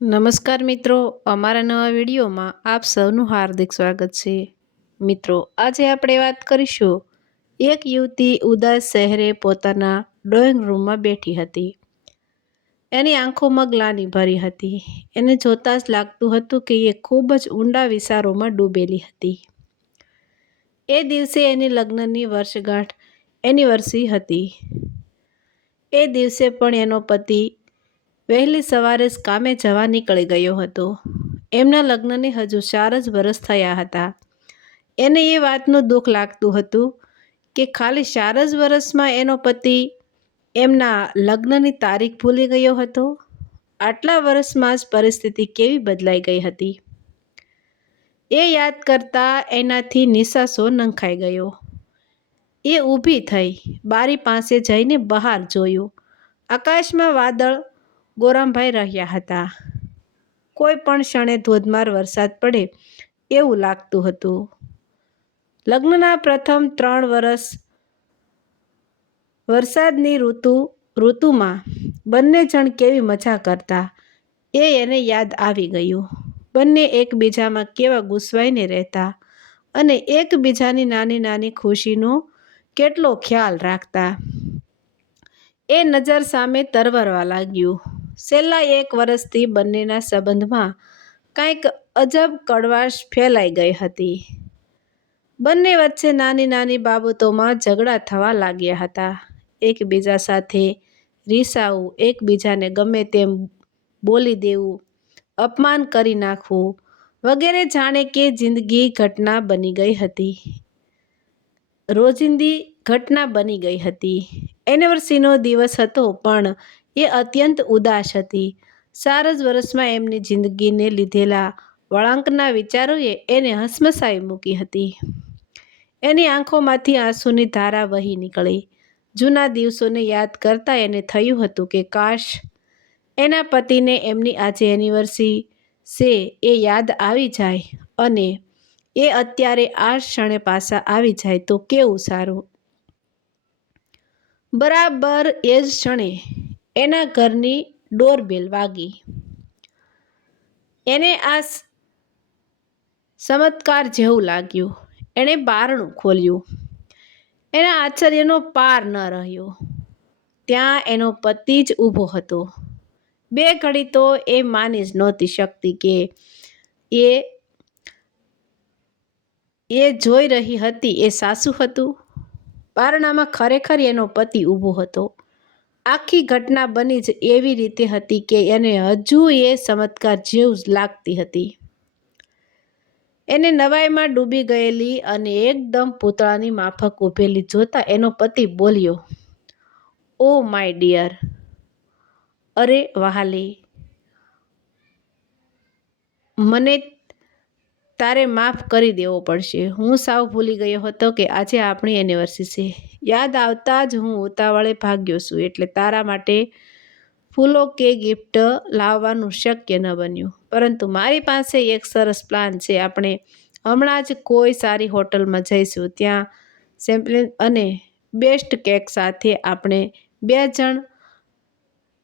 નમસ્કાર મિત્રો, અમારા નવા વિડીયોમાં આપ સૌનું હાર્દિક સ્વાગત છે. મિત્રો, આજે આપણે વાત કરીશું એક યુવતી ઉદાસ શહેરે પોતાના ડ્રોઈંગ રૂમમાં બેઠી હતી. એની આંખોમાં ગ્લાનિ ભરી હતી. એને જોતાં જ લાગતું હતું કે એ ખૂબ જ ઊંડા વિચારોમાં ડૂબેલી હતી. એ દિવસે એની લગ્નની વર્ષગાંઠ એનિવર્સરી હતી. એ દિવસે પણ એનો પતિ વહેલી સવારે જ કામે જવા નીકળી ગયો હતો. એમના લગ્નને હજુ 4 જ વર્ષ થયા હતા. એને એ વાતનું દુઃખ લાગતું હતું કે ખાલી 4 જ વર્ષમાં એનો પતિ એમના લગ્નની તારીખ ભૂલી ગયો હતો. આટલા વર્ષમાં જ પરિસ્થિતિ કેવી બદલાઈ ગઈ હતી. એ યાદ કરતાં એનાથી નિસાસો નંખાઈ ગયો. એ ઊભી થઈ બારી પાસે જઈને બહાર જોયું. આકાશમાં વાદળ ગોરાભાઈ રહ્યા હતા. કોઈ પણ ક્ષણે ધોધમાર વરસાદ પડે એવું લાગતું હતું. લગ્નના પ્રથમ 3 વર્ષ વરસાદની ઋતુમાં બંને જણ કેવી મજા કરતા એ એને યાદ આવી ગયું. બંને એકબીજામાં કેવા ગૂંચવાઈને રહેતા અને એકબીજાની નાની નાની ખુશીનો કેટલો ખ્યાલ રાખતા. એ નજર સામે તરવરવા લાગ્યું. છેલ્લા 1 વર્ષથી બંનેના સંબંધમાં કાંઈક અજબ કડવાશ ફેલાઈ ગઈ હતી. બંને વચ્ચે નાની નાની બાબતોમાં ઝઘડા થવા લાગ્યા હતા. એકબીજા સાથે રીસાવું, એકબીજાને ગમે તેમ બોલી દેવું, અપમાન કરી નાખવું વગેરે જાણે કે જિંદગી ઘટના બની ગઈ હતી. રોજિંદી ઘટના બની ગઈ હતી. એનિવર્સરીનો દિવસ હતો પણ એ અત્યંત ઉદાસ હતી. 4 જ વર્ષમાં એમની જિંદગીને લીધેલા વળાંકના વિચારોએ એને હસમસાવી મૂકી હતી. એની આંખોમાંથી આંસુની ધારા વહી નીકળી. જૂના દિવસોને યાદ કરતાં એને થયું હતું કે કાશ એના પતિને એમની આજે એનિવર્સરી છે એ યાદ આવી જાય અને એ અત્યારે આ ક્ષણે પાછા આવી જાય તો કેવું સારું. બરાબર એ જ ક્ષણે એના ઘરની ડોરબેલ વાગી. એને આ ચમત્કાર જેવું લાગ્યું. એણે બારણું ખોલ્યું. એના આશ્ચર્યનો પાર ન રહ્યો. ત્યાં એનો પતિ જ ઊભો હતો. 2 ઘડી તો એ માની જ નહોતી શકતી કે એ જોઈ રહી હતી એ સાચું હતું. બારણામાં ખરેખર એનો પતિ ઊભો હતો. આખી ઘટના બની જ એવી રીતે હતી કે એને હજુ એ ચમત્કાર જેવું જ લાગતી હતી. એને નવાઈમાં ડૂબી ગયેલી અને એકદમ પૂતળાની માફક ઊભેલી જોતા એનો પતિ બોલ્યો, "ઓ માય ડિયર, અરે વહાલી, મને તારે માફ કરી દેવો પડશે. હું સાવ ભૂલી ગયો હતો કે આજે આપણી એનિવર્સરી છે. યાદ આવતાં જ હું ઉતાવળે ભાગ્યો છું એટલે તારા માટે ફૂલો કે ગિફ્ટ લાવવાનું શક્ય ન બન્યું. પરંતુ મારી પાસે એક સરસ પ્લાન છે. આપણે હમણાં જ કોઈ સારી હોટલમાં જઈશું. ત્યાં શેમ્પેન અને બેસ્ટ કેક સાથે આપણે 2 જણ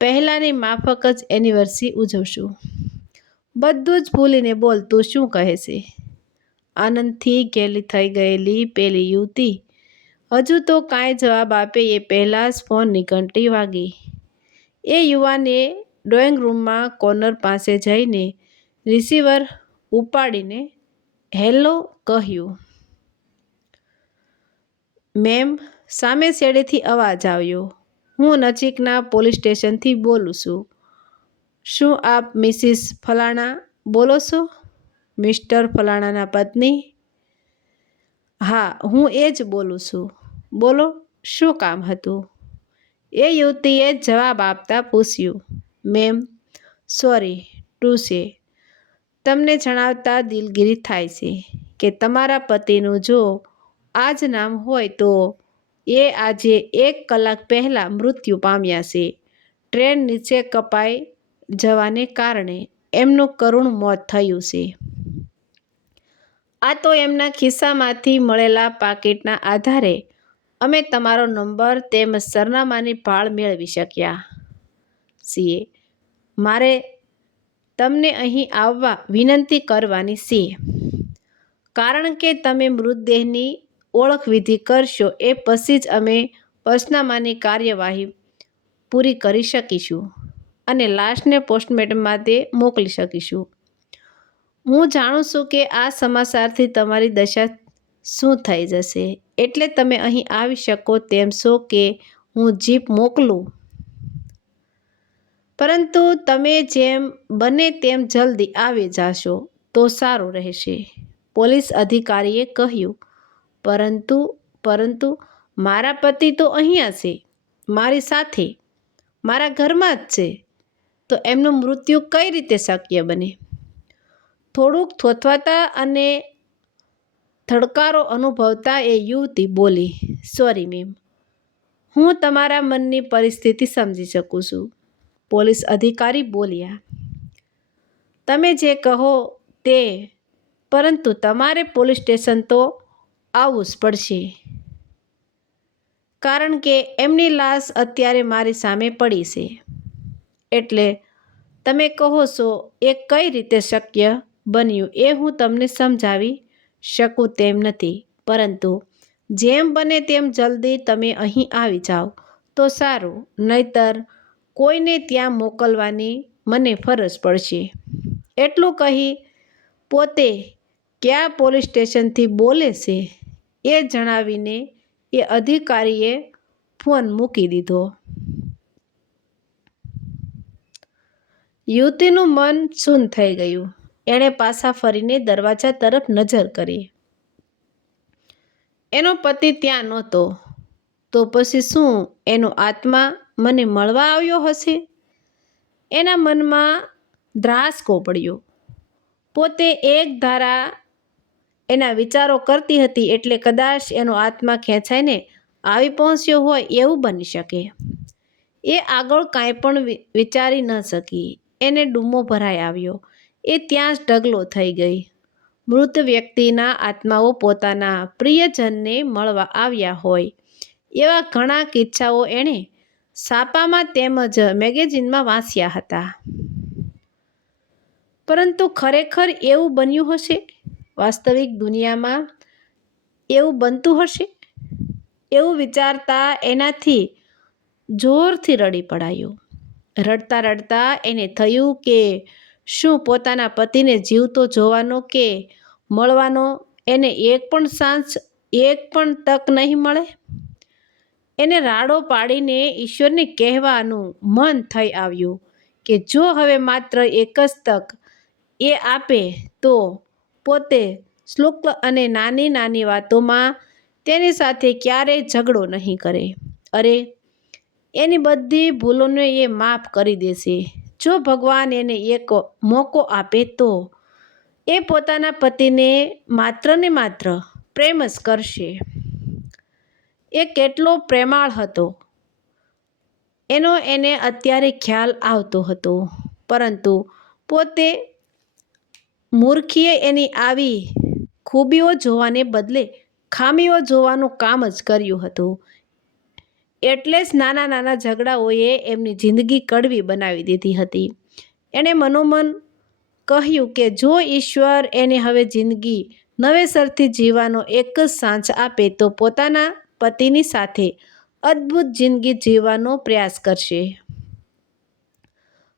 પહેલાંની માફક જ એનિવર્સરી ઉજવશું." "બધું જ ભૂલીને બોલ, તું શું કહે છે?" આનંદથી ઘેલી થઈ ગયેલી પેલી યુવતી હજુ તો કાંઈ જવાબ આપે એ પહેલાં જ ફોનની ઘંટી વાગી. એ યુવાને ડ્રોઈંગ રૂમમાં કોર્નર પાસે જઈને રિસીવર ઉપાડીને "હેલો" કહ્યું. "મેમ," સામે છેડેથી અવાજ આવ્યો. "હું નજીકના પોલીસ સ્ટેશનથી બોલું છું. શું આપ મિસિસ ફલાણા બોલો છો? મિસ્ટર ફલાણાના પત્ની?" "હા, હું એ જ બોલું છું. બોલો, શું કામ હતું?" એ યુવતીએ જવાબ આપતાં પૂછ્યું. "મેમ, સોરી ટુ સે, તમને જણાવતાં દિલગીરી થાય છે કે તમારા પતિનું જો આ જ નામ હોય તો એ આજે 1 કલાક પહેલાં મૃત્યુ પામ્યા છે. ટ્રેન નીચે કપાઈ જવાને કારણે એમનું કરુણ મોત થયું છે. આ તો એમના ખિસ્સામાંથી મળેલા પાકીટના આધારે અમે તમારો નંબર તેમજ સરનામાની ભાળ મેળવી શક્યા છીએ. મારે તમને અહીં આવવા વિનંતી કરવાની છે, કારણ કે તમે મૃતદેહની ઓળખવિધિ કરશો એ પછી જ અમે પંચનામાની કાર્યવાહી પૂરી કરી શકીશું અને લાશને પોસ્ટમોર્ટમ માટે મોકલી શકીશું. હું જાણું છું કે આ સમાચારથી તમારી દશા શું થઈ જશે, એટલે તમે અહીં આવી શકો તેમ છો કે હું જીપ મોકલું, પરંતુ તમે જેમ બને તેમ જલ્દી આવી જશો તો સારું રહેશે, પોલીસ અધિકારીએ કહ્યું. પરંતુ મારા પતિ તો અહીંયા છે, મારી સાથે, મારા ઘરમાં જ છે, તો એમનું મૃત્યુ કઈ રીતે શક્ય બને? થોડુંક થોથવાતા અને થડકારો અનુભવતા એ યુવતી બોલી. સોરી મેમ, હું તમારા મનની પરિસ્થિતિ સમજી શકું છું, પોલીસ અધિકારી બોલ્યા. તમે જે કહો તે, પરંતુ તમારે પોલીસ સ્ટેશન તો આવવું જ પડશે, કારણ કે એમની લાશ અત્યારે મારી સામે પડી છે. એટલે તમે કહો છો એ કઈ રીતે શક્ય બન્યું એ હું તમને સમજાવી શકું તેમ નથી, પરંતુ જેમ બને તેમ જલ્દી તમે અહીં આવી જાઓ તો સારું, નહીતર કોઈને ત્યાં મોકલવાની મને ફરજ પડશે. એટલું કહી પોતે કયા પોલીસ સ્ટેશનથી બોલે છે એ જણાવીને એ અધિકારીએ ફોન મૂકી દીધો. યુવતીનું મન સૂન થઈ ગયું. એણે પાછા ફરીને દરવાજા તરફ નજર કરી. એનો પતિ ત્યાં નહોતો, તો પછી શું એનો આત્મા મને મળવા આવ્યો હશે? એના મનમાં ધ્રાસકો પડ્યો. પોતે એક ધારા એના વિચારો કરતી હતી, એટલે કદાચ એનો આત્મા ખેંચાઈને આવી પહોંચ્યો હોય એવું બની શકે. એ આગળ કાંઈ પણ વિચારી ન શકી. એને ડૂમો ભરાઈ આવ્યો. એ ત્યાં જ ઢગલો થઈ ગઈ. મૃત વ્યક્તિના આત્માઓ પોતાના પ્રિયજનને મળવા આવ્યા હોય એવા ઘણા કિસ્સાઓ એણે છાપામાં તેમજ મેગેઝિનમાં વાંચ્યા હતા. પરંતુ ખરેખર એવું બન્યું હશે? વાસ્તવિક દુનિયામાં એવું બનતું હશે? એવું વિચારતા એનાથી જોરથી રડી પડાયું. રડતા રડતા એને થયું કે શું પોતાના પતિને જીવતો જોવાનો કે મળવાનો એને એક પણ તક નહીં મળે? એને રાડો પાડીને ઈશ્વરને કહેવાનું મન થઈ આવ્યું કે જો હવે માત્ર એક જ તક એ આપે તો પોતે શુલ્ક અને નાની નાની વાતોમાં તેની સાથે ક્યારેય ઝઘડો નહીં કરે. અરે, એની બધી ભૂલોને એ માફ કરી દેશે. જો ભગવાન એને એક મોકો આપે તો એ પોતાના પતિને માત્ર ને માત્ર પ્રેમ જ કરશે. એ કેટલો પ્રેમાળ હતો એનો એને અત્યારે ખ્યાલ આવતો હતો, પરંતુ પોતે મૂર્ખીએ એની આવી ખૂબીઓ જોવાને બદલે ખામીઓ જોવાનું કામ જ કર્યું હતું. એટલે જ નાના નાના ઝઘડાઓએ એમની જિંદગી કડવી બનાવી દીધી હતી. એણે મનોમન કહ્યું કે જો ઈશ્વર એને હવે જિંદગી નવેસરથી જીવવાનો એક જ સાંચ આપે તો પોતાના પતિની સાથે અદ્ભુત જિંદગી જીવવાનો પ્રયાસ કરશે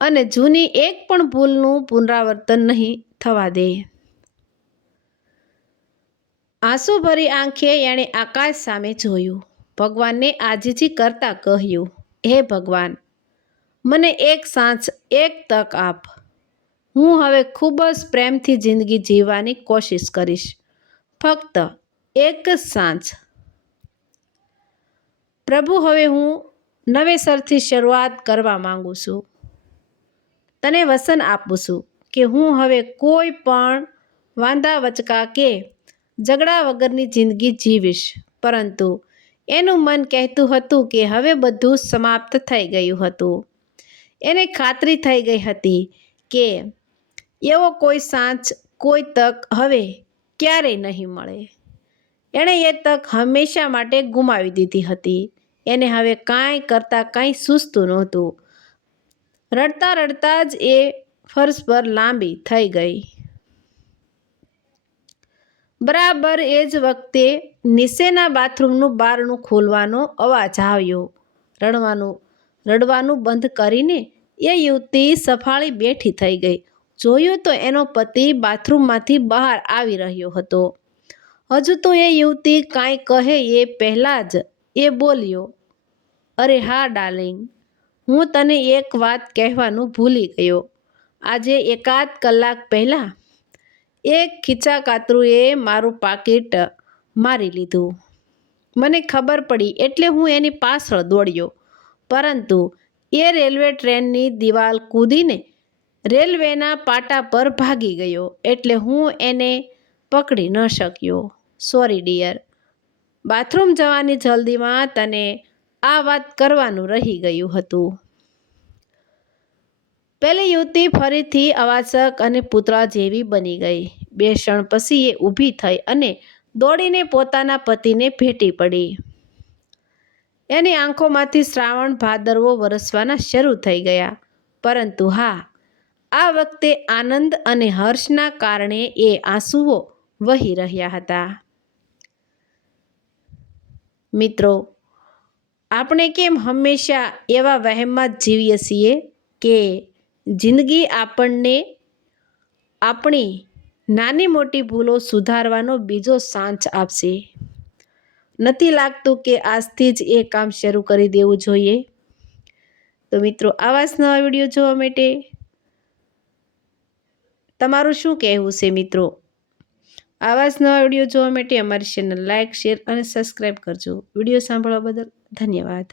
અને જૂની એક પણ ભૂલનું પુનરાવર્તન નહીં થવા દે. આંસુભરી આંખે એણે આકાશ સામે જોયું. ભગવાનને આજીજી કરતા કહ્યું, હે ભગવાન, મને એક સાંચ, એક તક આપ. હું હવે ખૂબ જ પ્રેમથી જિંદગી જીવવાની કોશિશ કરીશ. ફક્ત એક જ સાંચ. પ્રભુ, હવે હું નવેસરથી શરૂઆત કરવા માંગુ છું. તને વચન આપું છું કે હું હવે કોઈ પણ વાંધા વચકા કે ઝઘડા વગરની જિંદગી જીવીશ. પરંતુ એનું મન કહેતું હતું કે હવે બધું સમાપ્ત થઈ ગયું હતું. એને ખાતરી થઈ ગઈ હતી કે એવો કોઈ સાંચ, કોઈ તક હવે ક્યારેય નહીં મળે. એણે એ તક હંમેશા માટે ગુમાવી દીધી હતી. એને હવે કાંઈ કરતાં કાંઈ સૂઝતું નહોતું. રડતા રડતા જ એ ફર્શ પર લાંબી થઈ ગઈ. બરાબર એ જ વખતે નીચેના બાથરૂમનું બારણું ખોલવાનો અવાજ આવ્યો. રડવાનું બંધ કરીને એ યુવતી સફાળી બેઠી થઈ ગઈ. જોયું તો એનો પતિ બાથરૂમમાંથી બહાર આવી રહ્યો હતો. હજુ તો એ યુવતી કાંઈ કહે એ પહેલાં જ એ બોલ્યો, અરે હા ડાર્લિંગ, હું તને એક વાત કહેવાનું ભૂલી ગયો. આજે એકાદ કલાક પહેલાં એક ખીચાકાતરુંએ મારું પાકીટ મારી લીધું. મને ખબર પડી એટલે હું એની પાછળ દોડ્યો, પરંતુ એ રેલવે ટ્રેનની દિવાલ કૂદીને રેલવેના પાટા પર ભાગી ગયો એટલે હું એને પકડી ન શક્યો. સોરી ડિયર, બાથરૂમ જવાની જલ્દીમાં તને આ વાત કરવાનું રહી ગયું હતું. પેલી યુવતી ફરીથી અવાચક અને પૂતળા જેવી બની ગઈ. બે ક્ષણ પછી એ ઊભી થઈ અને દોડીને પોતાના પતિને ભેટી પડી. એની આંખોમાંથી શ્રાવણ ભાદરવો વરસવાના શરૂ થઈ ગયા. પરંતુ હા, આ વખતે આનંદ અને હર્ષના કારણે એ આંસુઓ વહી રહ્યા હતા. મિત્રો, આપણે કેમ હંમેશા એવા વહેમમાં જ જીવીએ છીએ કે જિંદગી આપણને આપણી નાની મોટી ભૂલો સુધારવાનો બીજો ચાન્સ આપશે? નથી લાગતું કે આજથી જ એ કામ શરૂ કરી દેવું જોઈએ? તો મિત્રો, આવા જ નવા વિડીયો જોવા માટે તમારું શું કહેવું છે? મિત્રો, આવા જ નવા વિડીયો જોવા માટે અમારી ચેનલ લાઇક, શેર અને સબસ્ક્રાઈબ કરજો. વિડીયો સાંભળવા બદલ ધન્યવાદ.